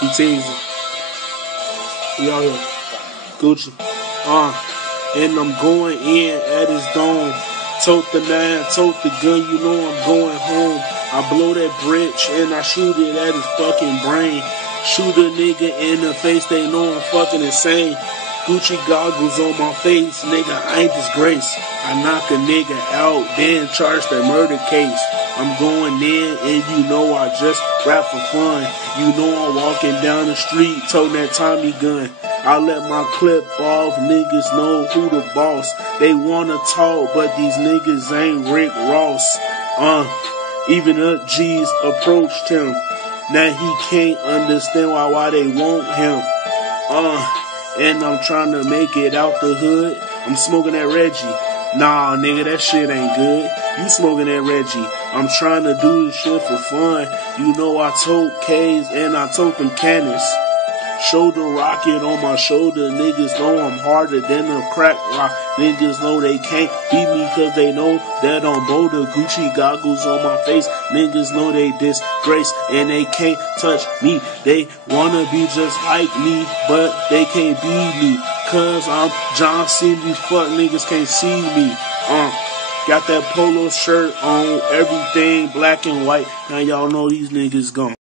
He teasing. We out here. Gucci. And I'm going in at his dome. Tote the 9, tote the gun, you know I'm going home. I blow that bridge and I shoot it at his fucking brain. Shoot a nigga in the face, they know I'm fucking insane. Gucci goggles on my face, nigga, I ain't disgrace. I knock a nigga out, then charge that murder case. I'm going in and you know I just rap for fun. You know I'm walking down the street, toting that Tommy gun. I let my clip off, niggas know who the boss. They wanna talk, but these niggas ain't Rick Ross. Even the G's approached him. Now he can't understand why they want him. And I'm trying to make it out the hood. I'm smoking that Reggie. Nah, nigga, that shit ain't good. You smoking that Reggie. I'm trying to do this shit for fun. You know I told K's and I told them cannons. Shoulder rocket on my shoulder. Niggas know I'm harder than a crack rock. Niggas know they can't beat me cause they know that I'm bolder. Gucci goggles on my face. Niggas know they disgrace and they can't touch me. They wanna be just like me, but they can't be me. Cause I'm John C. These fuck niggas can't see me. Got that polo shirt on, everything black and white. Now y'all know these niggas gone.